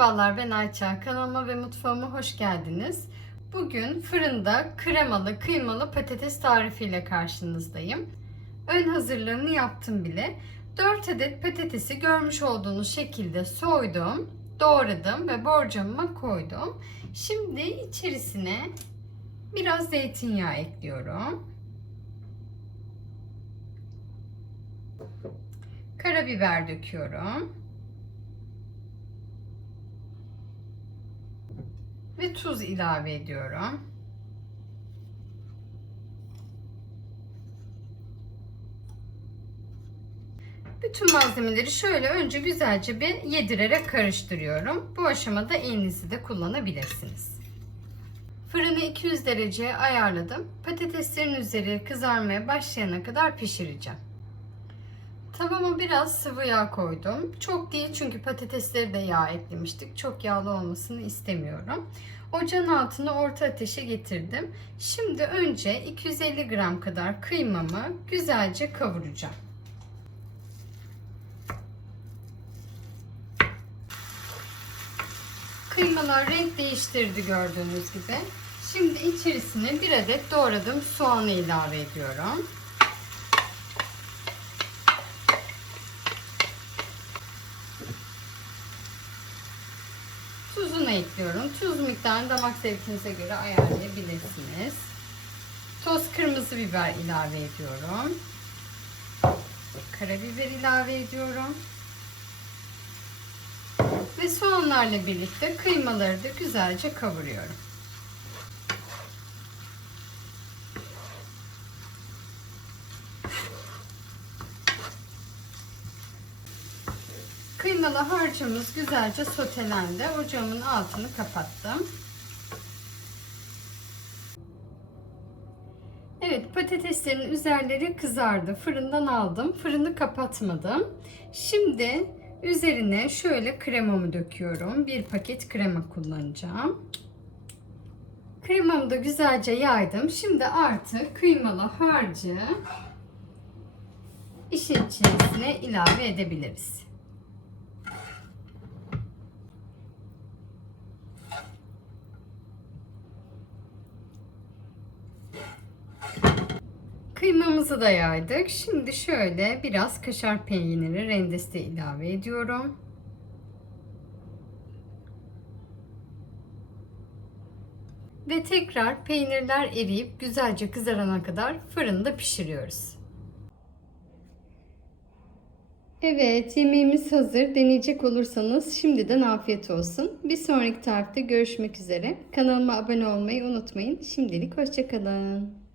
Merhabalar ben Ayça. Kanalıma ve mutfağıma hoş geldiniz. Bugün fırında kremalı kıymalı patates tarifiyle karşınızdayım. Ön hazırlığını yaptım bile. 4 adet patatesi görmüş olduğunuz şekilde soydum, doğradım ve borcamıma koydum. Şimdi içerisine biraz zeytinyağı ekliyorum. Karabiber döküyorum. Ve tuz ilave ediyorum. Bütün malzemeleri şöyle önce güzelce bir yedirerek karıştırıyorum. Bu aşamada elinizi de kullanabilirsiniz. Fırını 200 dereceye ayarladım. Patateslerin üzeri kızarmaya başlayana kadar pişireceğim. Tavama biraz sıvı yağ koydum. Çok değil çünkü patatesleri de yağ eklemiştik. Çok yağlı olmasını istemiyorum. Ocağın altını orta ateşe getirdim. Şimdi önce 250 gram kadar kıymamı güzelce kavuracağım. Kıymalar renk değiştirdi gördüğünüz gibi. Şimdi içerisine bir adet doğradığım soğanı ilave ediyorum. Tuzunu ekliyorum. Tuz miktarını damak zevkinize göre ayarlayabilirsiniz. Toz kırmızı biber ilave ediyorum. Karabiber ilave ediyorum. Ve soğanlarla birlikte kıymaları da güzelce kavuruyorum. Kıymalı harcımız güzelce sotelendi. Ocağımın altını kapattım. Evet patateslerin üzerleri kızardı. Fırından aldım. Fırını kapatmadım. Şimdi üzerine şöyle kremamı döküyorum. Bir paket krema kullanacağım. Kremamı da güzelce yaydım. Şimdi artık kıymalı harcı işin içerisine ilave edebiliriz. Kıymamızı da yaydık. Şimdi şöyle biraz kaşar peyniri rendesi de ilave ediyorum. Ve tekrar peynirler eriyip güzelce kızarana kadar fırında pişiriyoruz. Evet, yemeğimiz hazır. Deneyecek olursanız şimdiden afiyet olsun. Bir sonraki tarifte görüşmek üzere. Kanalıma abone olmayı unutmayın. Şimdilik hoşçakalın.